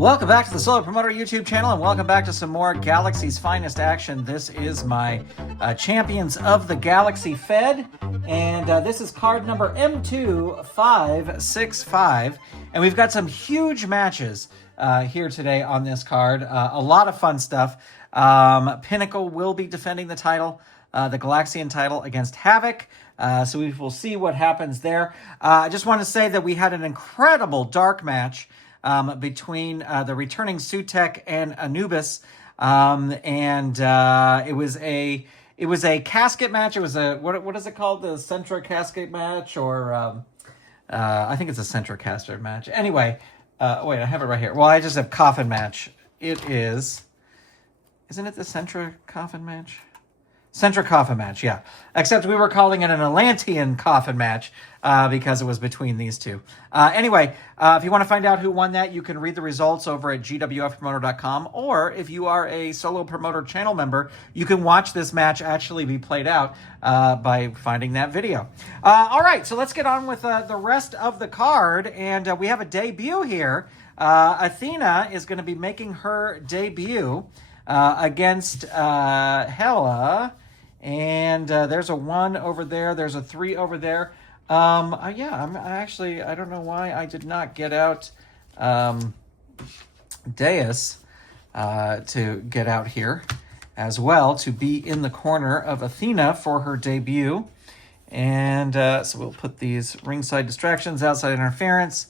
Welcome back to the Solo Promoter YouTube channel, and welcome back to some more Galaxy's finest action. This is my Champions of the Galaxy Fed, and this is card number M2.565, and we've got some huge matches here today on this card. A lot of fun stuff. Pinnacle will be defending the title, the Galaxian title, against Havoc. So we will see what happens there. I just want to say that we had an incredible dark match between the returning Sutek and Anubis, and it was a casket match. It was a what is it called? The Centra casket match, or I think it's a Centra casket match. Anyway, wait, I have it right here. Well, I just have coffin match. It is, isn't it the Centra coffin match? Centra coffin match, yeah. Except we were calling it an Atlantean coffin match because it was between these two. Anyway, if you want to find out who won that, you can read the results over at gwfpromoter.com, or if you are a Solo Promoter channel member, you can watch this match actually be played out by finding that video. All right, so let's get on with the rest of the card, and we have a debut here. Aethena is going to be making her debut against Helle, and there's a 1 over there, there's a 3 over there. I don't know why I did not get out Deus to get out here as well, to be in the corner of Aethena for her debut. And so we'll put these ringside distractions, outside interference.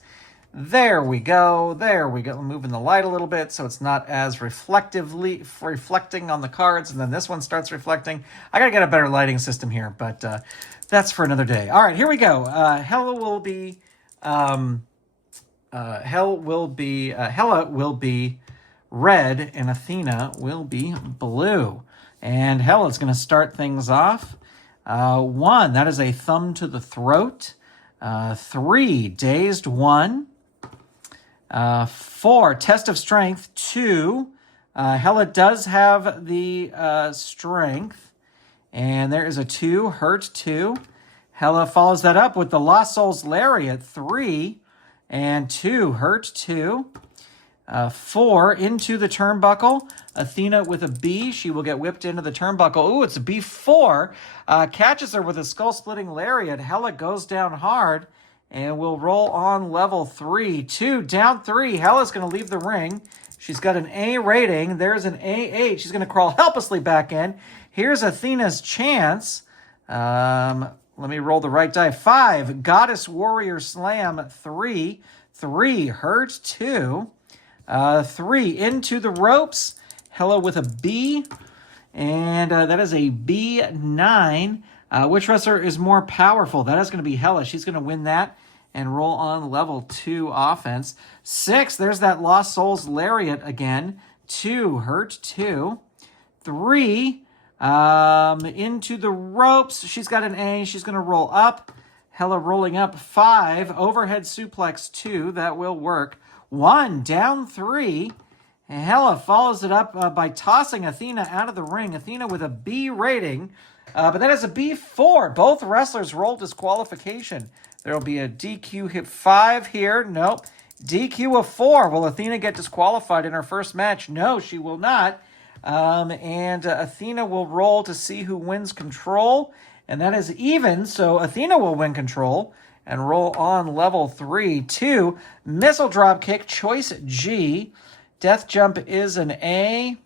There we go. There we go. Moving the light a little bit so it's not as reflecting on the cards, and then this one starts reflecting. I gotta get a better lighting system here, but that's for another day. All right, here we go. Helle will be Helle will be red, and Aethena will be blue. And Helle is going to start things off. 1, that is a thumb to the throat. 3, dazed 1. 4, test of strength 2. Helle does have the strength, and there is a 2, hurt 2. Helle follows that up with the Lost Souls Lariat 3 and 2, hurt 2. 4, into the turnbuckle. Aethena with a B. She will get whipped into the turnbuckle. Ooh, it's a B4. Catches her with a skull-splitting lariat. Helle goes down hard and will roll on level 3. 2, down 3. Helle's going to leave the ring. She's got an A rating. There's an A8. She's going to crawl helplessly back in. Here's Athena's chance. Let me roll the right die. 5, Goddess Warrior Slam 3. 3, hurt 2. 3, into the ropes. Helle with a B. And that is a B9. Which wrestler is more powerful? That is going to be Helle. She's going to win that and roll on level 2 offense. 6, there's that Lost Souls Lariat again. 2, hurt 2. 3, into the ropes. She's got an A. She's going to roll up. Helle rolling up. 5, overhead suplex 2. That will work. 1, down 3. And Helle follows it up by tossing Aethena out of the ring. Aethena with a B rating. But that is a B4. Both wrestlers roll disqualification. There will be a DQ hit 5 here. Nope. DQ of 4. Will Aethena get disqualified in her first match? No, she will not. And Aethena will roll to see who wins control. And that is even, so Aethena will win control and roll on level 3. 2, missile drop kick, choice G. Death jump is an A.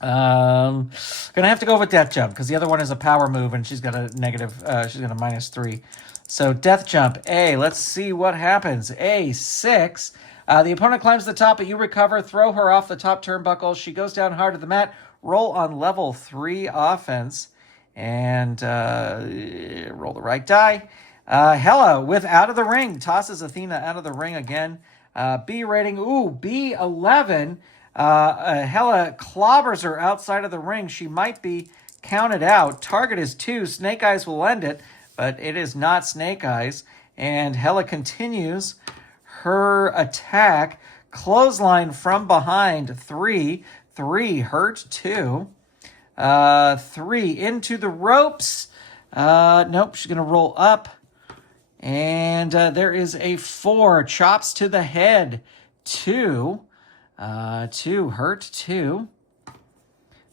Gonna have to go with death jump because the other one is a power move and she's got a negative. She's got a -3. So death jump A. Let's see what happens. A6. The opponent climbs the top, but you recover. Throw her off the top turnbuckle. She goes down hard to the mat. Roll on level 3 offense and roll the right die. Helle with out of the ring tosses Aethena out of the ring again. B rating. Ooh, B11. Helle clobbers her outside of the ring. She might be counted out. Target is 2. Snake Eyes will end it, but it is not Snake Eyes. And Helle continues her attack. Clothesline from behind. 3. 3, hurt 2. 3, into the ropes. Nope, she's going to roll up. And there is a 4, chops to the head. 2. 2, hurt 2.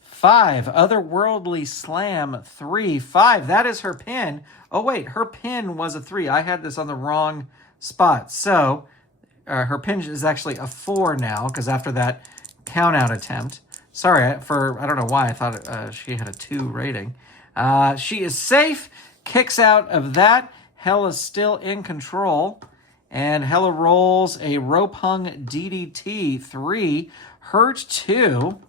5, otherworldly slam 3. 5, that is her pin. Oh, wait, her pin was a 3. I had this on the wrong spot. So her pin is actually a 4 now, because after that count-out attempt. Sorry, I don't know why I thought she had a 2 rating. She is safe, kicks out of that. Helle is still in control. And Helle rolls a rope hung DDT 3, hurt 2.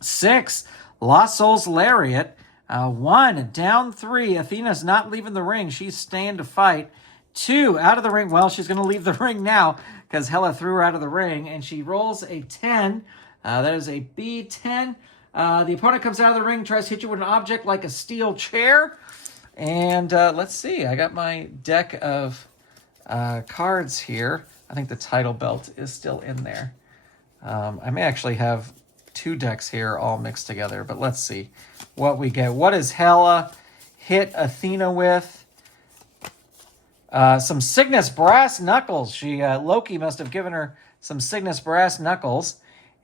6, Lost Souls Lariat. 1, down 3. Athena's not leaving the ring. She's staying to fight. 2, out of the ring. Well, she's going to leave the ring now because Helle threw her out of the ring. And she rolls a 10. That is a B10. The opponent comes out of the ring, tries to hit you with an object like a steel chair. And let's see. I got my deck of cards here. I think the title belt is still in there. I may actually have 2 decks here all mixed together, but let's see what we get. What does Helle hit Athena with? Some Cygnus Brass Knuckles. Loki must have given her some Cygnus Brass Knuckles.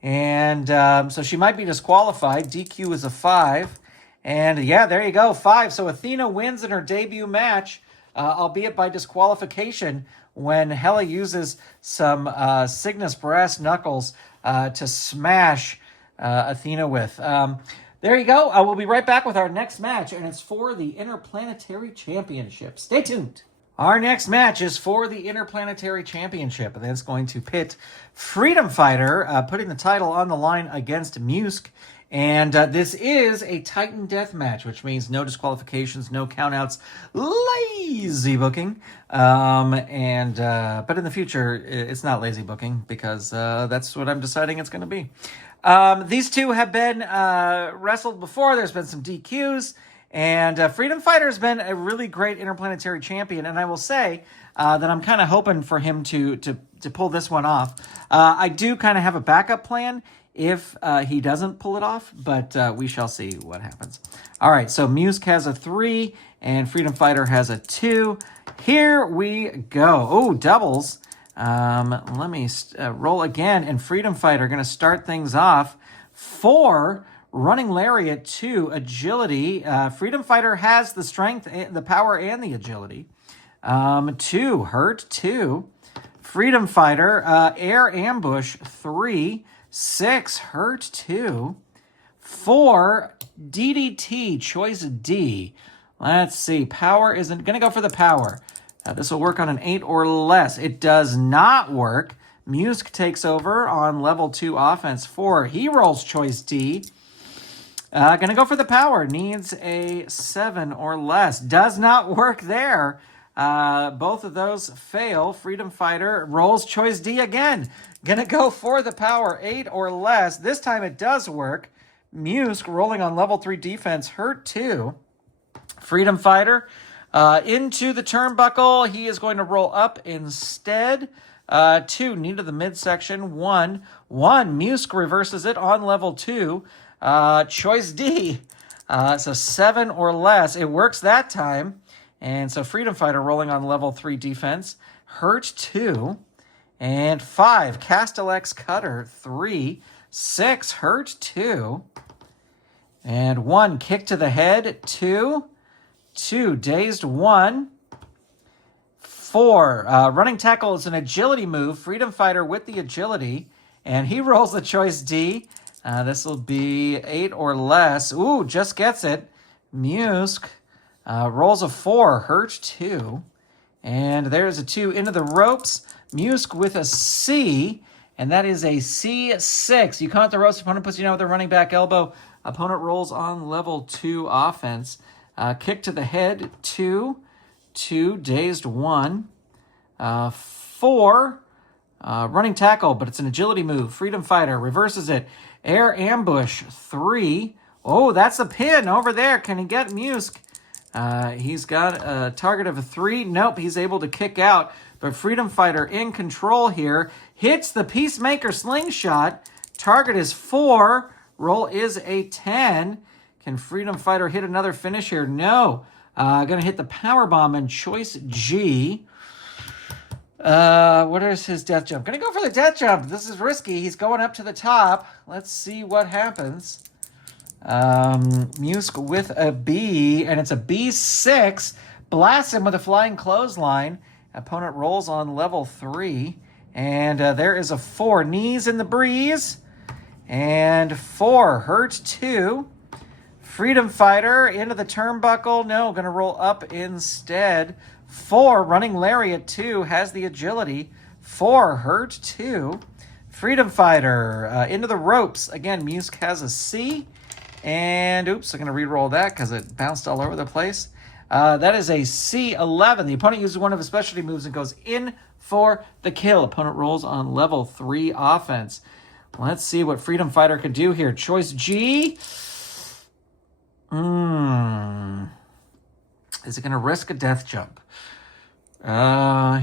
And so she might be disqualified. DQ is a 5. And yeah, there you go, 5. So Athena wins in her debut match, albeit by disqualification, when Helle uses some Cygnus Brass Knuckles to smash Athena with. There you go. We'll be right back with our next match, and it's for the Interplanetary Championship. Stay tuned. Our next match is for the Interplanetary Championship, and that's going to pit Freedom Fighter, putting the title on the line against Musck. And this is a Titan death match, which means no disqualifications, no countouts, lazy booking. But in the future, it's not lazy booking because that's what I'm deciding it's going to be. These two have been wrestled before. There's been some DQs. And Freedom Fighter has been a really great interplanetary champion. And I will say that I'm kind of hoping for him to pull this one off. I do kind of have a backup plan if he doesn't pull it off, but we shall see what happens. All right, so Musck has a 3 and Freedom Fighter has a 2. Here we go. Oh, doubles. Let me roll again, and Freedom Fighter going to start things off. 4, running lariat, 2, agility. Freedom Fighter has the strength, the power, and the agility. 2, hurt, 2. Freedom Fighter, air ambush, 3. 6, hurt 2. 4, DDT, choice D. Let's see, power isn't going to go for the power. This will work on an 8 or less. It does not work. Musck takes over on level 2 offense. 4, he rolls choice D. Going to go for the power. Needs a 7 or less. Does not work there. Both of those fail. Freedom Fighter rolls choice D again. Gonna go for the power, 8 or less. This time it does work. Musck rolling on level 3 defense, hurt 2. Freedom Fighter into the turnbuckle. He is going to roll up instead. 2, knee to the midsection. 1. Musck reverses it on level 2. Choice D. So 7 or less. It works that time. And so Freedom Fighter rolling on level 3 defense. Hurt 2. And 5, Castellax Cutter. 3. 6, hurt 2. And 1, kick to the head. 2. 2, dazed 1. 4, running tackle is an agility move. Freedom Fighter with the agility. And he rolls the choice D. This will be 8 or less. Ooh, just gets it. Musck rolls a 4, hurt 2. And there's a 2 into the ropes. Musck with a C, and that is a C6. You count the ropes, opponent puts you down with a running back elbow. Opponent rolls on level 2 offense. Kick to the head, 2. 2, dazed 1. 4, running tackle, but it's an agility move. Freedom Fighter reverses it. Air ambush, 3. Oh, that's a pin over there. Can he get Musck? He's got a target of a 3. Nope, he's able to kick out. But Freedom Fighter in control here. Hits the Peacemaker slingshot. Target is 4. Roll is a 10. Can Freedom Fighter hit another finish here? No. Going to hit the powerbomb and choice G. What is his death jump? Gonna go for the death jump. This is risky. He's going up to the top. Let's see what happens. Musck with a B, and it's a B6. Blasts him with a flying clothesline. Opponent rolls on level 3. And there is a 4. Knees in the breeze. And 4. Hurt 2. Freedom Fighter into the turnbuckle. No, going to roll up instead. 4. Running Lariat 2. Has the agility. 4. Hurt 2. Freedom Fighter into the ropes. Again, Musck has a C. And, oops, I'm going to re-roll that because it bounced all over the place. That is a C11. The opponent uses one of his specialty moves and goes in for the kill. Opponent rolls on level 3 offense. Let's see what Freedom Fighter could do here. Choice G. Is it going to risk a death jump?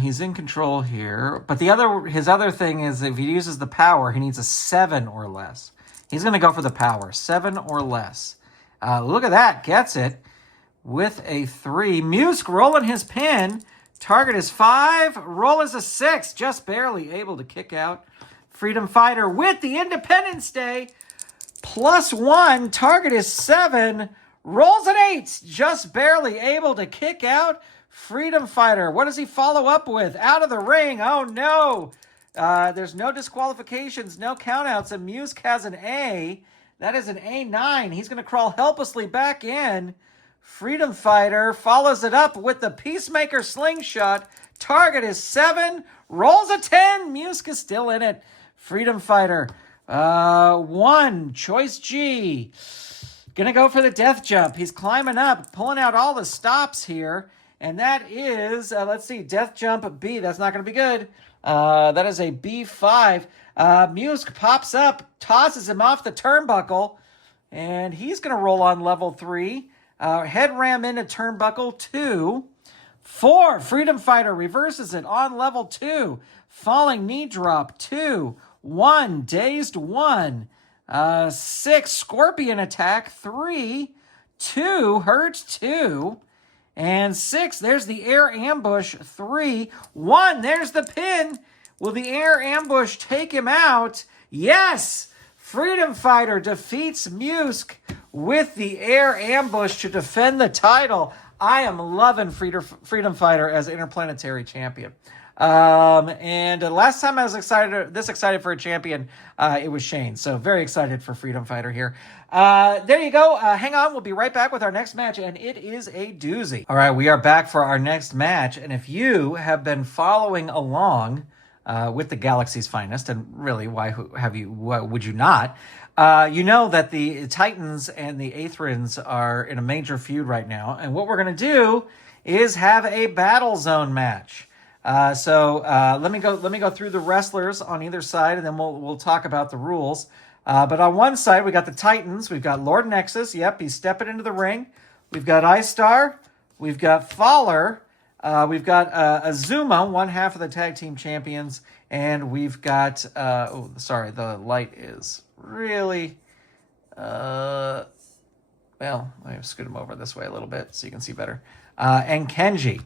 He's in control here. But his other thing is if he uses the power, he needs a 7 or less. He's going to go for the power. 7 or less. Look at that. Gets it with a 3. Musck rolling his pin. Target is 5. Roll is a 6. Just barely able to kick out. Freedom Fighter with the Independence Day. +1. Target is 7. Rolls an 8. Just barely able to kick out. Freedom Fighter. What does he follow up with? Out of the ring. Oh, no. There's no disqualifications, no countouts, and Musck has an A. That is an A9. He's going to crawl helplessly back in. Freedom Fighter follows it up with the Peacemaker slingshot. Target is 7. Rolls a 10. Musck is still in it. Freedom Fighter. 1. Choice G. Going to go for the death jump. He's climbing up, pulling out all the stops here. And that is, let's see, death jump B. That's not going to be good. That is a B5. Musck pops up, tosses him off the turnbuckle, and he's going to roll on level 3. Head ram into turnbuckle 2. 4. Freedom Fighter reverses it on level 2. Falling knee drop 2. 1. Dazed 1. 6. Scorpion attack 3. 2. Hurt 2. And 6, there's the air ambush. 3, 1, there's the pin. Will the air ambush take him out? Yes! Freedom Fighter defeats Musck with the air ambush to defend the title. I am loving Freedom Fighter as Interplanetary champion. And last time I was this excited for a champion, it was Shane. So very excited for Freedom Fighter here. There you go. Hang on. We'll be right back with our next match, and it is a doozy. All right, we are back for our next match. And if you have been following along with the Galaxy's Finest, and really, why would you not? You know that the Titans and the Aetherians are in a major feud right now. And what we're going to do is have a Battlezone match. So let me go through the wrestlers on either side, and then we'll talk about the rules. But on one side, we got the Titans. We've got Lord Nexus. Yep, he's stepping into the ring. We've got Star. We've got Fowler. We've got Azuma, one half of the tag team champions. And we've got, the light is really, well, let me scoot him over this way a little bit so you can see better. And Kenji.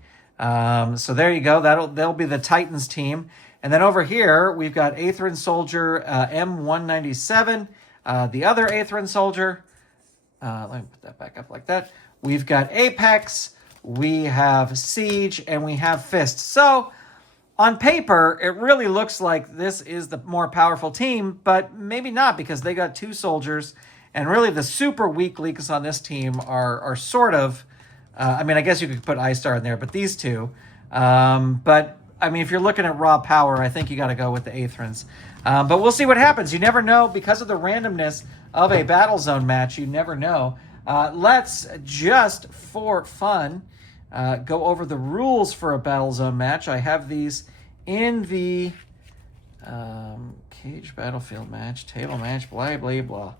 So there you go. They'll be the Titans team. And then over here, we've got Aetherian Soldier M197, the other Aetherian Soldier. Let me put that back up like that. We've got Apex, we have Siege, and we have Fist. So on paper, it really looks like this is the more powerful team, but maybe not because they got 2 soldiers. And really the super weak links on this team are sort of, I guess you could put Star in there, but these 2. But if you're looking at raw power, I think you got to go with the Aetherians. But we'll see what happens. You never know. Because of the randomness of a Battlezone match, you never know. Let's just, for fun, go over the rules for a Battlezone match. I have these in the cage battlefield match, table match, blah, blah, blah.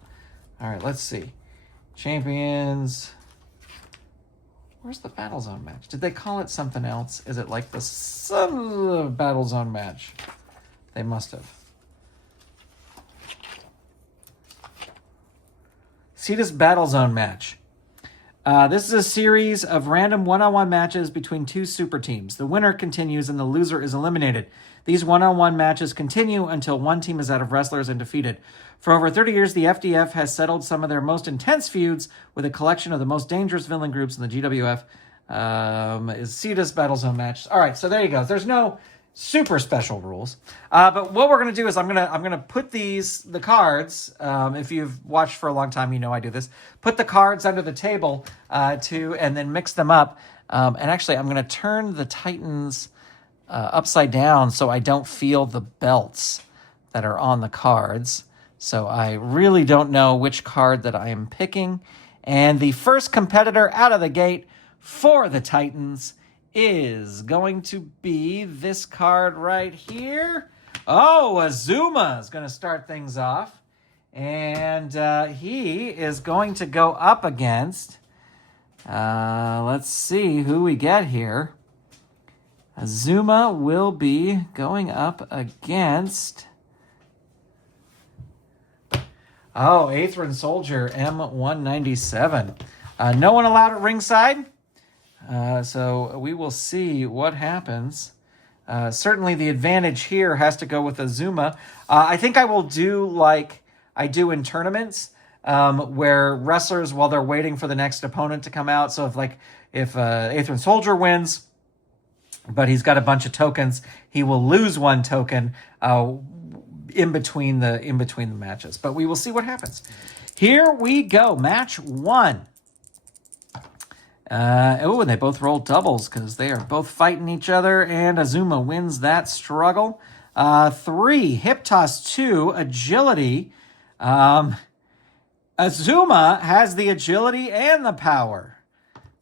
All right, let's see. Champions... Where's the Battlezone match? Did they call it something else? Is it like the Battlezone match? They must have. See this Battlezone match. This is a series of random one-on-one matches between two super teams. The winner continues and the loser is eliminated. These one-on-one matches continue until one team is out of wrestlers and defeated. For over 30 years, the FDF has settled some of their most intense feuds with a collection of the most dangerous villain groups in the GWF. Is Cetus Battlezone matches. All right, so there you go. There's no super special rules, but what we're gonna do is I'm gonna put the cards. If you've watched for a long time, you know I do this. Put the cards under the table and then mix them up. And actually, I'm gonna turn the Titans upside down so I don't feel the belts that are on the cards. So I really don't know which card that I am picking. And the first competitor out of the gate for the Titans is going to be this card right here. Oh, Azuma is going to start things off. And he is going to go up against, let's see who we get here. Azuma will be going up against, Aethena Soldier M197. No one allowed at ringside. So we will see what happens. Certainly the advantage here has to go with Azuma. I think I will do like I do in tournaments, where wrestlers, while they're waiting for the next opponent to come out. So if Aethena Soldier wins, but he's got a bunch of tokens, he will lose one token in between the matches. But we will see what happens. Here we go, match one. And they both roll doubles because they are both fighting each other, and Azuma wins that struggle. 3, hip toss, 2, agility. Azuma has the agility and the power.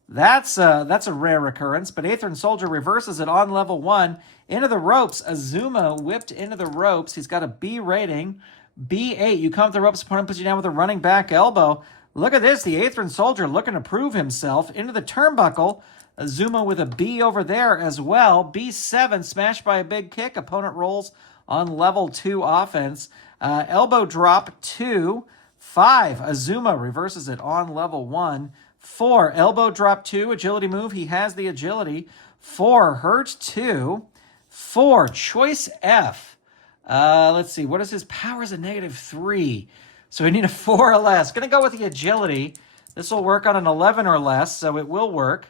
That's a rare occurrence, but Aethena Soldier reverses it on level 1. Into the ropes, Azuma whipped into the ropes. He's got a B rating. B8, you come up the ropes, opponent puts you down with a running back elbow. Look at this, the Aethena Soldier looking to prove himself. Into the turnbuckle, Azuma with a B over there as well. B7, smashed by a big kick. Opponent rolls on level 2 offense. Elbow drop 2. 5, Azuma reverses it on level 1. 4, elbow drop 2, agility move. He has the agility. 4, hurt 2. 4, choice F. Let's see, what is his power? Is a -3. So we need a 4 or less. Going to go with the agility. This will work on an 11 or less, so it will work.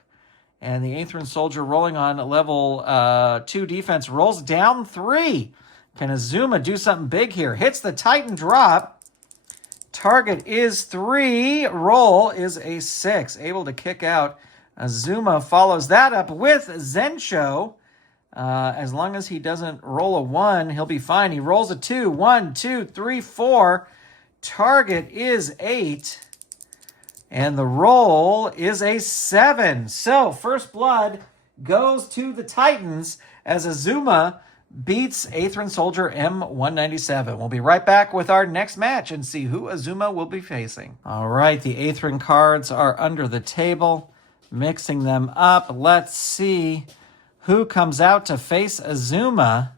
And the Aethena Soldier rolling on level 2 defense rolls down 3. Can Azuma do something big here? Hits the Titan drop. Target is 3. Roll is a 6. Able to kick out. Azuma follows that up with Zensho. As long as he doesn't roll a 1, he'll be fine. He rolls a 2. 1, 2, 3, 4. Target is 8. And the roll is a 7. So, first blood goes to the Titans as Azuma beats Aethena Soldier M197. We'll be right back with our next match and see who Azuma will be facing. All right, the Aethena cards are under the table. Mixing them up. Let's see who comes out to face Azuma.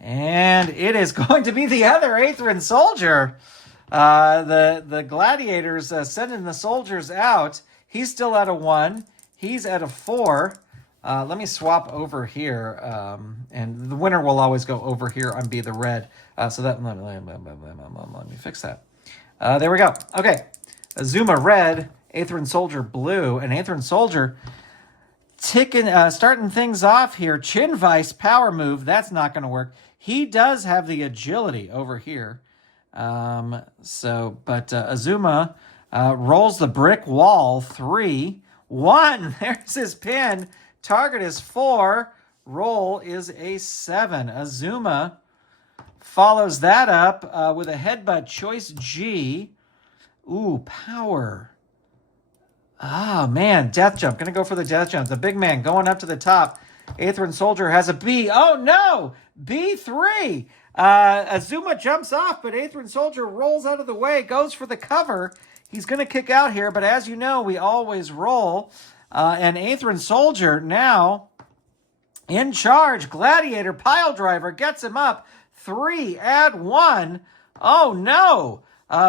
And it is going to be the other Aethena Soldier. The Gladiators sending the soldiers out. He's still at a 1. He's at a 4. Let me swap over here. And the winner will always go over here on Be the Red. So that let me fix that. There we go. Okay. Azuma red, Aethena Soldier blue, and Aethena Soldier starting things off here. Chin Vice power move. That's not going to work. He does have the agility over here. But Azuma rolls the brick wall. 3, 1. There's his pin. Target is 4. Roll is a 7. Azuma follows that up with a headbutt. Choice G. Ooh, power. Ah, man. Death jump. Going to go for the death jump. The big man going up to the top. Aethena Soldier has a B. Oh, no. B3. Azuma jumps off, but Aethena Soldier rolls out of the way, goes for the cover. He's going to kick out here, but as you know, we always roll. And Aethena Soldier now in charge. Gladiator pile driver gets him up. 3, add 1. Oh, no.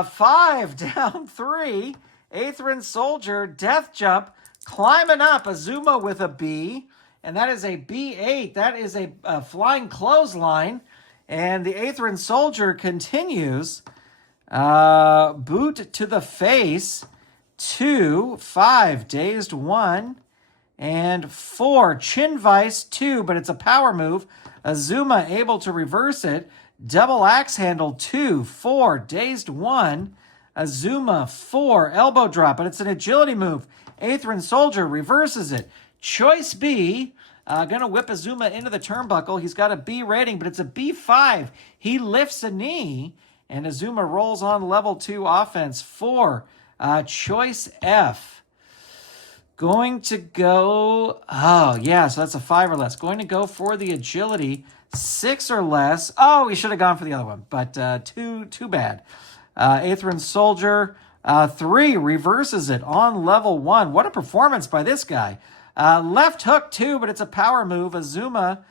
5 down 3. Aethran Soldier, Death Jump, climbing up. Azuma with a B. And that is a B8. That is a flying clothesline. And the Aethran Soldier continues. Boot to the face. 2, 5, dazed 1. And 4, Chin Vice 2, but it's a power move. Azuma able to reverse it. Double axe handle 2, 4, dazed 1. Azuma 4, elbow drop, but it's an agility move. Aethran Soldier reverses it. Choice B, gonna whip Azuma into the turnbuckle. He's got a B rating, but it's a B5. He lifts a knee, and Azuma rolls on level 2 offense. 4, choice F. Going to go, oh yeah, so that's a 5 or less. Going to go for the agility, 6 or less. Oh, we should have gone for the other one, but too bad. Aethran Soldier, 3, reverses it on level 1. What a performance by this guy. Left hook 2, but it's a power move. Azuma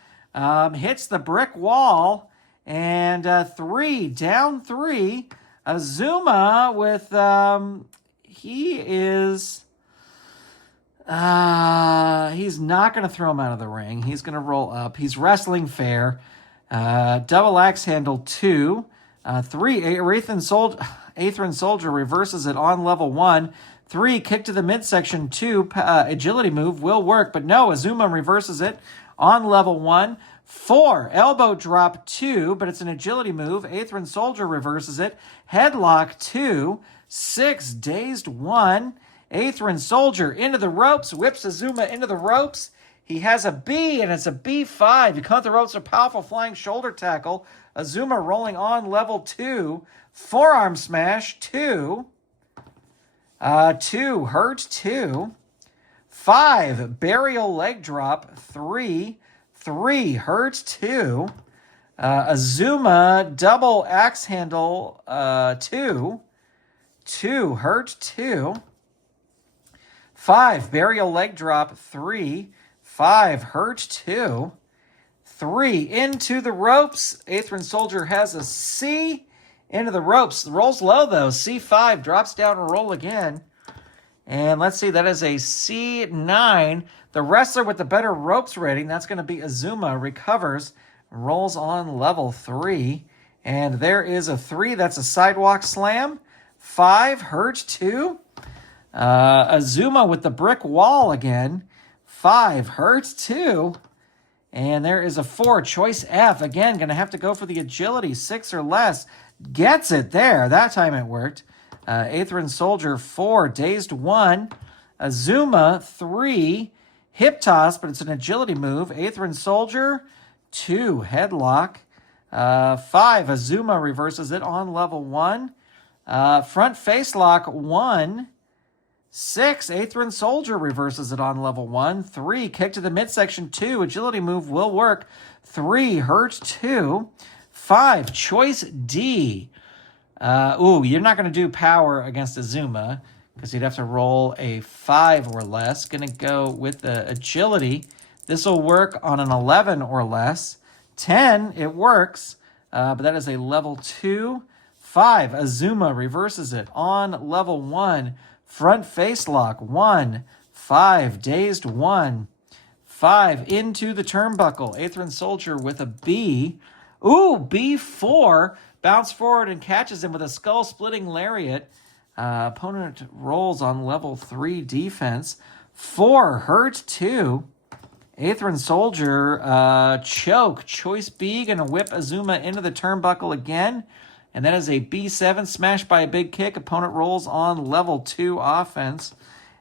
hits the brick wall, and 3, down 3. Azuma with, he is... he's not going to throw him out of the ring. He's going to roll up. He's wrestling fair. Double axe handle 2. 3, Aethran Soldier reverses it on level 1. 3, kick to the midsection 2. Agility move will work, but no, Azuma reverses it on level 1. 4, elbow drop 2, but it's an agility move. Aethran Soldier reverses it. Headlock 2. 6, dazed 1. Aethran Soldier into the ropes, whips Azuma into the ropes. He has a B, and it's a B5. You cut the ropes, a powerful flying shoulder tackle. Azuma rolling on level 2. Forearm smash, 2. 2, hurt 2. 5, burial leg drop, 3. 3, hurt 2. Azuma, double axe handle, 2. 2, hurt 2. 5, burial leg drop, 3. 5, hurt 2. 3, into the ropes. Aethran Soldier has a C. Into the ropes. Rolls low, though. C5, drops down and roll again. And let's see, that is a C9. The wrestler with the better ropes rating, that's going to be Azuma, recovers, rolls on level 3. And there is a 3. That's a sidewalk slam. 5, hurt 2. Azuma with the brick wall again. 5, hurts 2. And there is a 4, choice F. Again, going to have to go for the agility, 6 or less. Gets it there. That time it worked. Aethran Soldier, 4, dazed 1. Azuma, 3, hip toss, but it's an agility move. Aethran Soldier, 2, headlock. 5, Azuma reverses it on level 1. Front face lock, 1. 6, Aethran Soldier reverses it on level 1. 3, kick to the midsection 2. Agility move will work. 3, hurt 2. 5, choice D. You're not going to do power against Azuma because you'd have to roll a 5 or less. Going to go with the agility. This will work on an 11 or less. 10, it works, but that is a level 2. 5, Azuma reverses it on level 1. Front face lock, 1. 5, dazed 1. 5, into the turnbuckle. Aethran Soldier with a B. B4. Bounce forward and catches him with a skull-splitting lariat. Opponent rolls on level 3 defense. 4, hurt 2. Aethran Soldier, choke. Choice B, going to whip Azuma into the turnbuckle again. And that is a B7, smashed by a big kick. Opponent rolls on level 2 offense.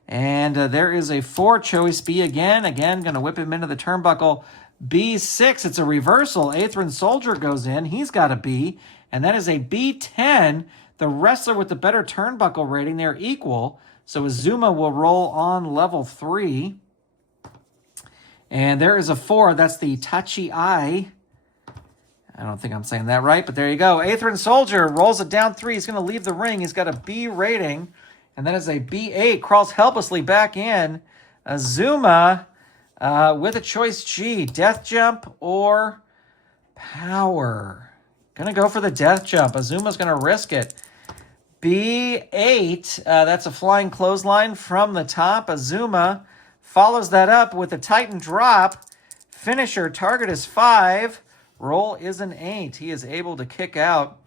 And there is a 4, choice B again. Again, going to whip him into the turnbuckle. B6, it's a reversal. Aethran Soldier goes in. He's got a B. And that is a B10. The wrestler with the better turnbuckle rating, they're equal. So Azuma will roll on level 3. And there is a 4. That's the Tachi Eye. I don't think I'm saying that right, but there you go. Aethran Soldier rolls it down 3. He's going to leave the ring. He's got a B rating. And that is a B8. Crawls helplessly back in. Azuma with a choice G. Death jump or power. Going to go for the death jump. Azuma's going to risk it. B8, that's a flying clothesline from the top. Azuma follows that up with a Titan drop. Finisher, target is 5. Roll is an 8. He is able to kick out.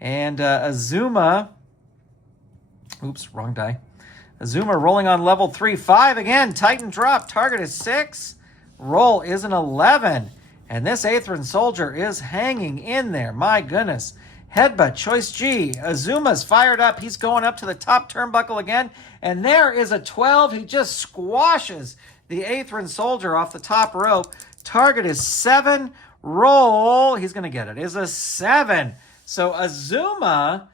And Azuma, oops, wrong die. Azuma rolling on level 3. 5 again, Titan drop. Target is 6. Roll is an 11. And this Aethran soldier is hanging in there. My goodness. Headbutt, choice G. Azuma's fired up. He's going up to the top turnbuckle again. And there is a 12. He just squashes the Aethran soldier off the top rope. Target is 7. Roll, he's going to get it, is a 7. So Azuma,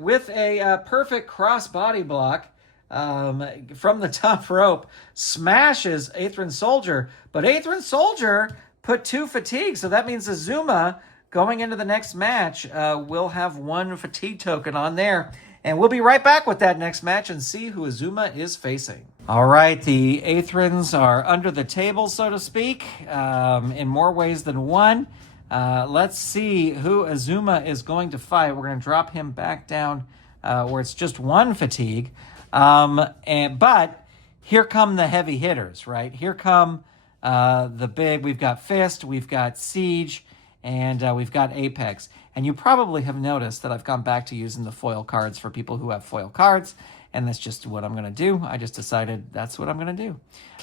with a perfect cross-body block from the top rope, smashes Aethran soldier. But Aethran soldier put 2 fatigue. So that means Azuma, going into the next match, we'll have 1 fatigue token on there. And we'll be right back with that next match and see who Azuma is facing. All right, the Aethrans are under the table, so to speak, in more ways than one. Let's see who Azuma is going to fight. We're going to drop him back down where it's just 1 fatigue. But here come the heavy hitters, right? Here come we've got Fist, we've got Siege, and we've got Apex. And you probably have noticed that I've gone back to using the foil cards for people who have foil cards, and that's just what I'm going to do. I just decided that's what I'm going to do.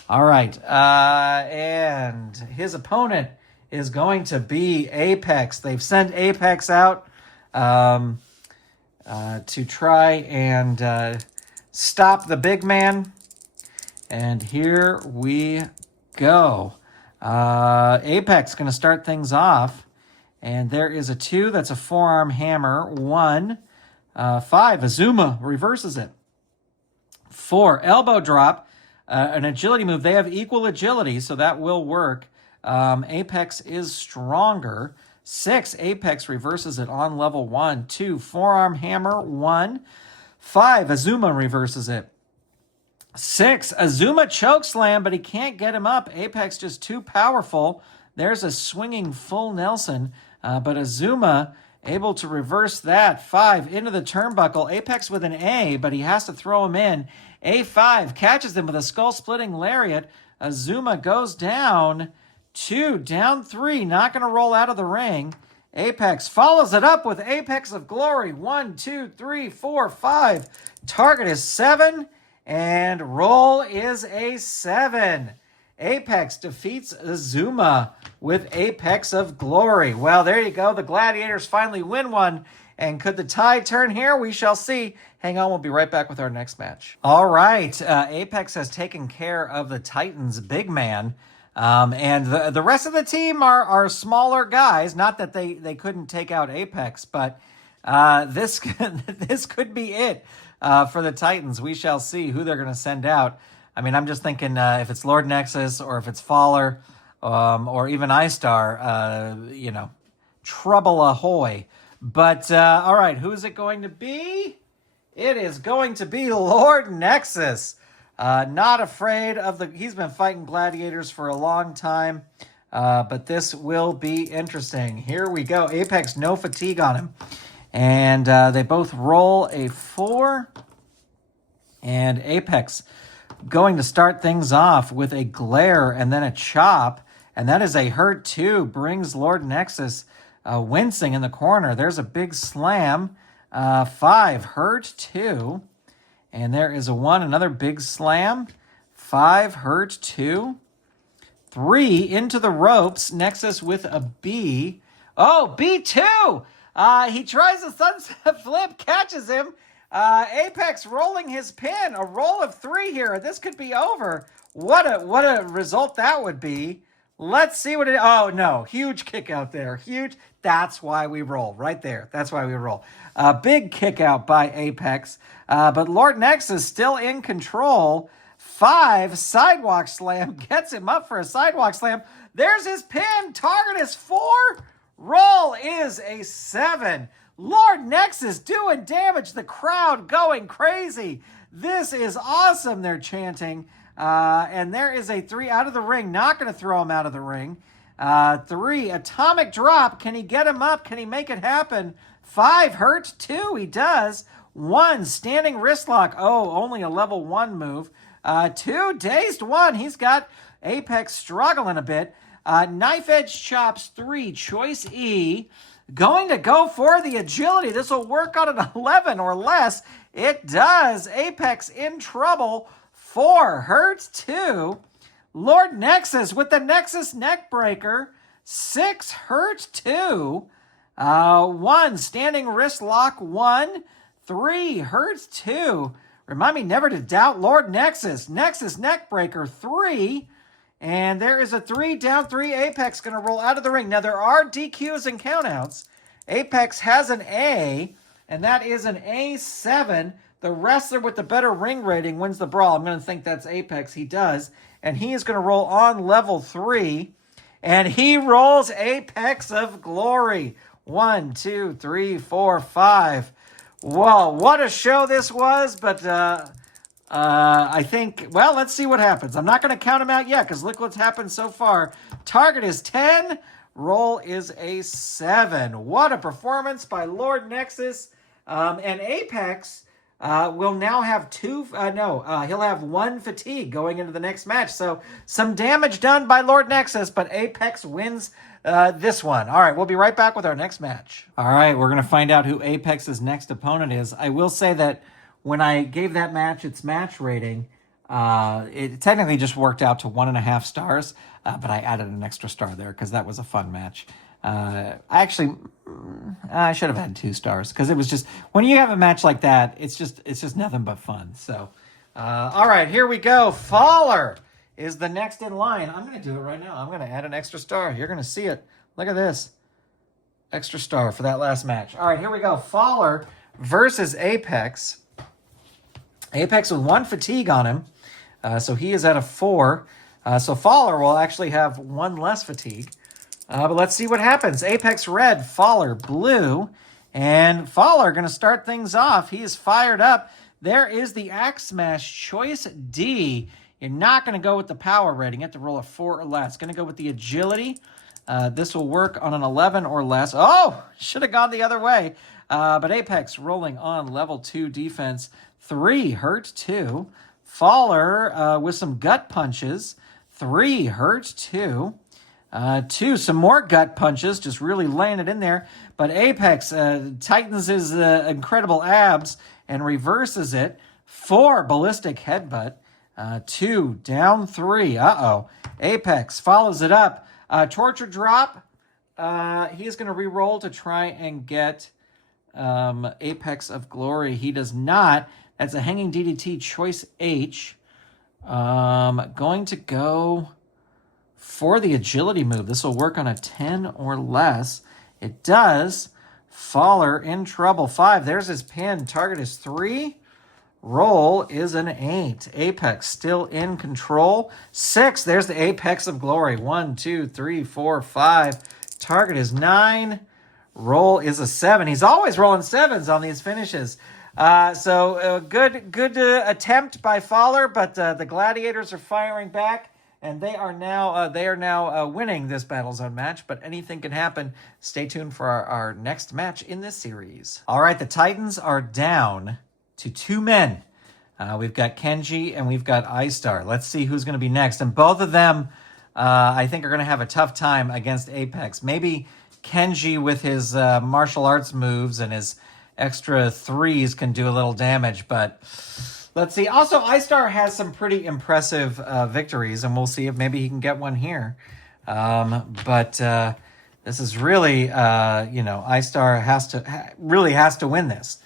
All right, and his opponent is going to be Apex. They've sent Apex out to try and stop the big man. And here we go. Apex going to start things off. And there is a 2. That's a forearm hammer. 1. 5. Azuma reverses it. 4. Elbow drop. An agility move. They have equal agility, so that will work. Apex is stronger. 6. Apex reverses it on level 1. 2. Forearm hammer. 1. 5. Azuma reverses it. 6. Azuma chokeslam, but he can't get him up. Apex just too powerful. There's a swinging full Nelson. But Azuma able to reverse that. 5 into the turnbuckle. Apex with an A, but he has to throw him in. A5 catches him with a skull-splitting lariat. Azuma goes down. 2, down 3. Not going to roll out of the ring. Apex follows it up with Apex of Glory. 1, 2, 3, 4, 5. Target is 7. And roll is a 7. Apex defeats Azuma with Apex of Glory. Well, there you go. The Gladiators finally win one. And could the tide turn here? We shall see. Hang on, we'll be right back with our next match. All right, Apex has taken care of the Titans' big man. And the rest of the team are smaller guys. Not that they couldn't take out Apex, but this could be it for the Titans. We shall see who they're going to send out. I mean, I'm just thinking if it's Lord Nexus or if it's Faller or even iStar, trouble ahoy. But, all right, who's it going to be? It is going to be Lord Nexus. Not afraid of he's been fighting Gladiators for a long time, but this will be interesting. Here we go. Apex, no fatigue on him. And they both roll a 4. And Apex going to start things off with a glare and then a chop. And that is a hurt 2. Brings Lord Nexus wincing in the corner. There's a big slam. 5, hurt 2. And there is a 1, another big slam. 5, hurt 2. 3, into the ropes. Nexus with a B. Oh, B2! He tries a sunset flip, catches him. Apex rolling his pin. A roll of 3 here. This could be over. What a result that would be. Let's see what it... Oh, no. Huge kick out there. Huge. That's why we roll. Right there. That's why we roll. Big kick out by Apex. But Lord Nexus still in control. 5, sidewalk slam. Gets him up for a sidewalk slam. There's his pin. Target is 4. Roll is a 7. Lord Nexus doing damage. The crowd going crazy. This is awesome, they're chanting. And there is a 3 out of the ring. Not going to throw him out of the ring. 3, atomic drop. Can he get him up? Can he make it happen? 5, hurt 2. He does. 1, standing wrist lock. Oh, only a level 1 move. 2, dazed 1. He's got Apex struggling a bit. Knife edge chops. 3, choice E. Going to go for the agility. This will work on an 11 or less. It does. Apex in trouble. 4, hurt 2. Lord Nexus with the Nexus Neckbreaker. 6, hurt 2. 1, standing wrist lock 1. 3, hurt 2. Remind me never to doubt Lord Nexus. Nexus Neckbreaker 3. And there is a 3, down 3. Apex going to roll out of the ring. Now, there are DQs and countouts. Apex has an A, and that is an A7. The wrestler with the better ring rating wins the brawl. I'm going to think that's Apex. He does. And he is going to roll on level 3. And he rolls Apex of Glory. 1, 2, 3, 4, 5. Whoa, what a show this was. But I think, well, let's see what happens. I'm not going to count him out yet because look what's happened so far. Target is 10. Roll is a 7. What a performance by Lord Nexus. And Apex will now have he'll have 1 fatigue going into the next match. So some damage done by Lord Nexus, but Apex wins this one. All right, we'll be right back with our next match. All right, we're going to find out who Apex's next opponent is. I will say that when I gave that match its match rating, it technically just worked out to 1.5 stars, but I added an extra star there because that was a fun match. I should have had 2 stars because it was just, when you have a match like that, it's just nothing but fun. So, all right, here we go. Faller is the next in line. I'm going to do it right now. I'm going to add an extra star. You're going to see it. Look at this. Extra star for that last match. All right, here we go. Faller versus Apex. Apex with 1 fatigue on him. So he is at a 4. So Faller will actually have 1 less fatigue. But let's see what happens. Apex red, Faller blue. And Faller going to start things off. He is fired up. There is the Axe Smash choice D. You're not going to go with the power rating. You have to roll a 4 or less. Going to go with the agility. This will work on an 11 or less. Oh, should have gone the other way. But Apex rolling on level 2 defense. 3, hurt 2. Faller with some gut punches. 3, hurt 2. 2, some more gut punches, just really laying it in there. But Apex tightens his incredible abs and reverses it. 4, ballistic headbutt. 2, down 3. Apex follows it up. Torture drop. He is going to re-roll to try and get Apex of Glory. He does not. That's a hanging DDT choice H. Going to go for the agility move. This will work on a 10 or less. It does. Faller in trouble. 5. There's his pin. Target is 3. Roll is an 8. Apex still in control. 6. There's the Apex of Glory. 1, 2, 3, 4, 5. Target is 9. Roll is a 7. He's always rolling 7s on these finishes. Good attempt by Faller, but the Gladiators are firing back, and they are now winning this Battlezone match. But anything can happen. Stay tuned for our next match in this series. All right, the Titans are down to 2 men. We've got Kenji and we've got iStar. Let's see who's going to be next. And both of them, I think, are going to have a tough time against Apex. Maybe Kenji with his martial arts moves and his extra 3s can do a little damage, but let's see. Also, iStar has some pretty impressive victories, and we'll see if maybe he can get one here. But this is really, iStar has to win this.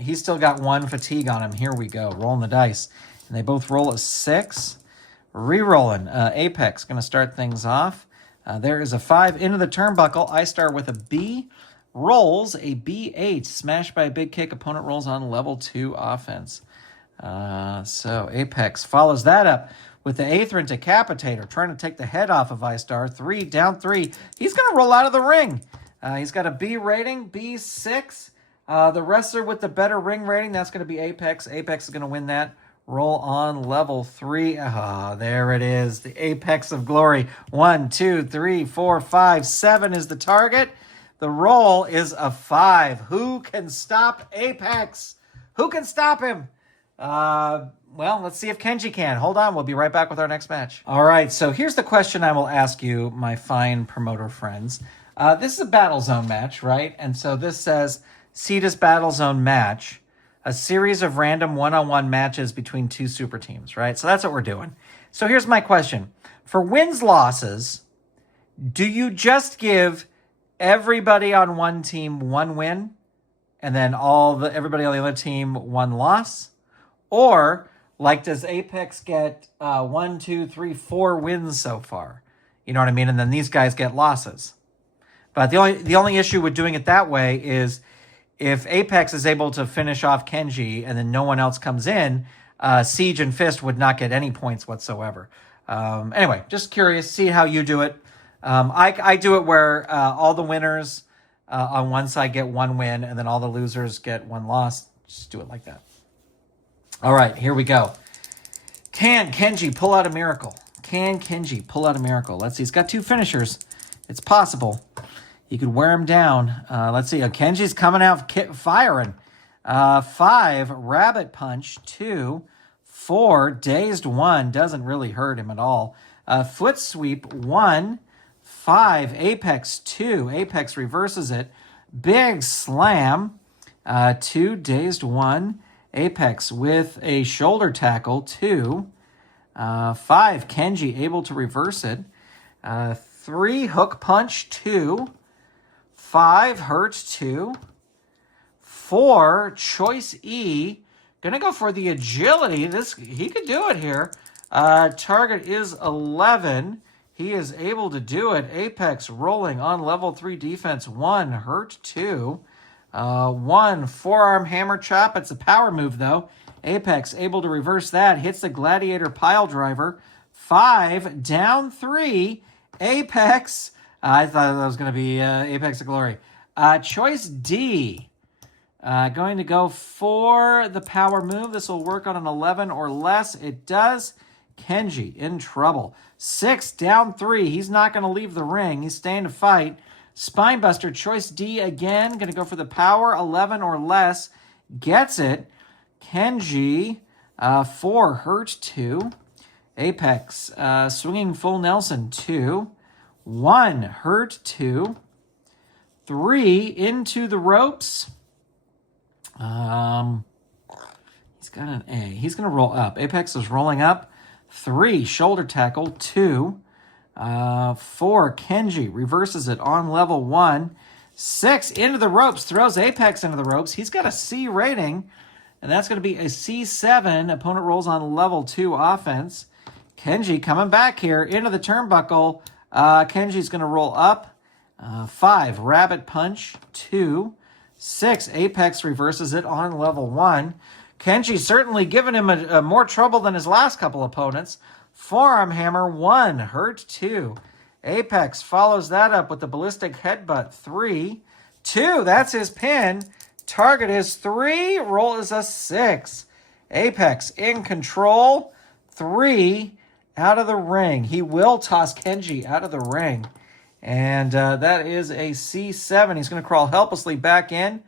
He's still got 1 fatigue on him. Here we go, rolling the dice, and they both roll a 6. Re-rolling. Apex going to start things off. There is a 5 into the turnbuckle. iStar with a B. Rolls a B8, smashed by a big kick. Opponent rolls on level 2 offense. So Apex follows that up with the Aethena Decapitator, trying to take the head off of iStar. 3, down 3. He's going to roll out of the ring. He's got a B rating, B6. The wrestler with the better ring rating, that's going to be Apex. Apex is going to win that. Roll on level 3. There it is. The Apex of Glory. 1, 2, 3, 4, 5, 7 is the target. The roll is a 5. Who can stop Apex? Who can stop him? Well, let's see if Kenji can. Hold on. We'll be right back with our next match. All right. So here's the question I will ask you, my fine promoter friends. This is a Battlezone match, right? And so this says, Cetus Battlezone match, a series of random one-on-one matches between two super teams, right? So that's what we're doing. So here's my question. For wins, losses, do you just give everybody on one team one win and then everybody on the other team one loss? Or, like, does Apex get 1, 2, 3, 4 wins so far? You know what I mean? And then these guys get losses. But the only issue with doing it that way is if Apex is able to finish off Kenji and then no one else comes in, Siege and Fist would not get any points whatsoever. Anyway, just curious, see how you do it. I do it where all the winners on one side get one win and then all the losers get one loss. Just do it like that. All right, here we go. Can Kenji pull out a miracle? Can Kenji pull out a miracle? Let's see. He's got 2 finishers. It's possible. He could wear him down. Let's see. Kenji's coming out firing. 5, Rabbit Punch. 2, 4, Dazed 1. Doesn't really hurt him at all. Foot Sweep 1, 5, Apex 2. Apex reverses it. Big Slam. 2, Dazed 1. Apex with a shoulder tackle, 2. 5, Kenji able to reverse it. 3, Hook Punch, 2. 5, Hurt, 2. 4, Choice E. Gonna go for the agility. He could do it here. Target is 11. He is able to do it. Apex rolling on level 3 defense, 1, Hurt, 2. 1, forearm hammer chop. It's a power move, though. Apex able to reverse that. Hits the Gladiator pile driver. 5, down 3. Apex. I thought that was going to be Apex of Glory. Choice D. Going to go for the power move. This will work on an 11 or less. It does. Kenji in trouble. 6, down 3. He's not going to leave the ring. He's staying to fight. Spinebuster, Choice D again. Going to go for the power, 11 or less. Gets it. Kenji, 4, Hurt, 2. Apex, Swinging Full Nelson, 2. 1, Hurt, 2. 3, Into the Ropes. He's got an A. He's going to roll up. Apex is rolling up. 3, Shoulder Tackle, 2. 4, Kenji reverses it on level 1. 6, Into the Ropes, throws Apex into the ropes. He's got a C rating, and that's going to be a C7. Opponent rolls on level 2 offense. Kenji coming back here into the turnbuckle. Kenji's going to roll up. 5, Rabbit Punch, 2. 6, Apex reverses it on level 1. Kenji certainly giving him a more trouble than his last couple opponents. Forearm hammer, 1, Hurt, 2. Apex follows that up with the ballistic headbutt, 3. 2, that's his pin. Target is 3. Roll is a 6. Apex in control. 3, out of the ring. He will toss Kenji out of the ring. And that is a C7. He's going to crawl helplessly back in.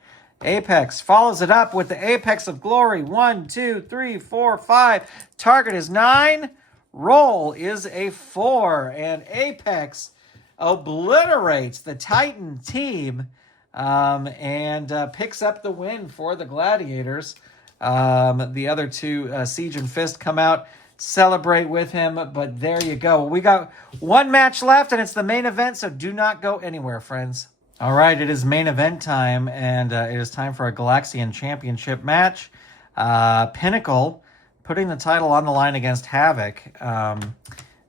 Apex follows it up with the Apex of Glory. 1, 2, 3, 4, 5. Target is 9. Roll is a 4. And Apex obliterates the Titan team and picks up the win for the Gladiators. The other 2, Siege and Fist, come out, celebrate with him. But there you go. We got one match left, and it's the main event, so do not go anywhere, friends. All right, it is main event time, and it is time for a Galaxian Championship match. Pinnacle putting the title on the line against Havoc.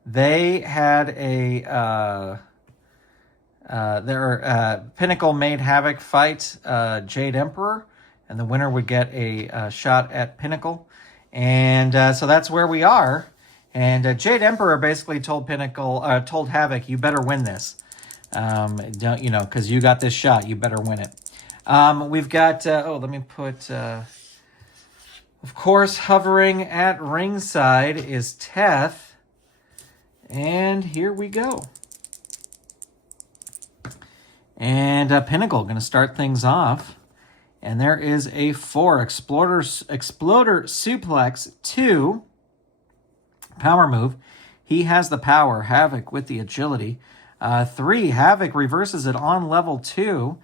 They had Pinnacle made Havoc fight Jade Emperor, and the winner would get a shot at Pinnacle. And so that's where we are. And Jade Emperor basically told Havoc, you better win this. Don't, because you got this shot, you better win it. We've got, let me put, of course, hovering at ringside is Teth. And here we go. And Pinnacle going to start things off. And there is a 4 Exploder Suplex 2 power move. He has the power. Havoc with the agility. 3 Havoc reverses it on level 2.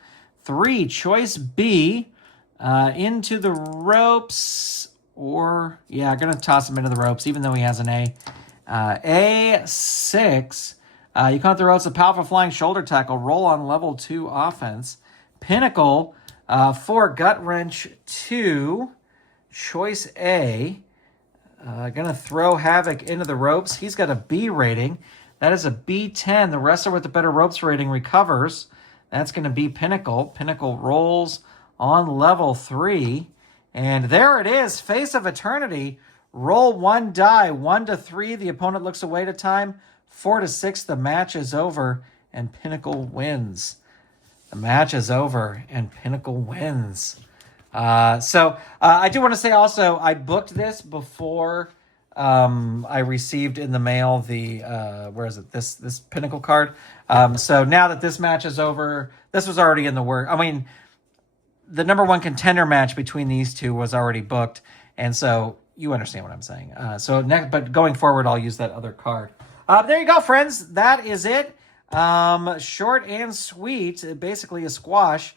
3 Choice B into the ropes. Or, yeah, I'm going to toss him into the ropes, even though he has an A. A6. You come up the ropes, a powerful flying shoulder tackle. Roll on level 2 offense. Pinnacle. 4 Gut Wrench 2. Choice A. Gonna throw Havoc into the ropes. He's got a B rating. That is a B10. The wrestler with the better ropes rating recovers. That's going to be Pinnacle. Pinnacle rolls on level 3. And there it is. Face of Eternity. Roll 1 die. 1 to 3. The opponent looks away to time. 4 to 6. The match is over. And Pinnacle wins. The match is over. And Pinnacle wins. So I do want to say also, I booked this before I received in the mail the, where is it? This Pinnacle card. So now that this match is over, this was already in the work. I mean, the number 1 contender match between these two was already booked. And so you understand what I'm saying. But going forward, I'll use that other card. There you go, friends. That is it. Short and sweet, basically a squash.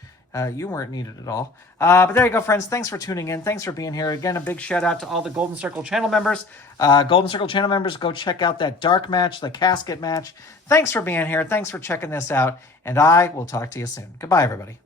You weren't needed at all. But there you go, friends. Thanks for tuning in. Thanks for being here. Again, a big shout out to all the Golden Circle channel members. Golden Circle channel members, go check out that dark match, the casket match. Thanks for being here. Thanks for checking this out. And I will talk to you soon. Goodbye, everybody.